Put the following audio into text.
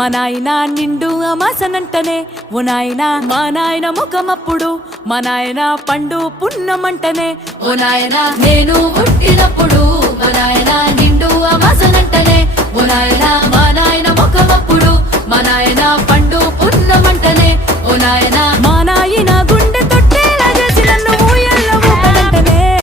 మా నాయన నిండు అమాసనంటనే ఓ నాయన మా నాయన ముఖమప్పుడు మా నాయన పండు పున్నమంటనే ఓ నాయన నేను పుట్టినప్పుడు మా నాయన నిండు అమాసనంటనే ఓ నాయన మా నాయన ముఖమప్పుడు మా నాయన పండు పున్నమంటనే ఓ నాయన మా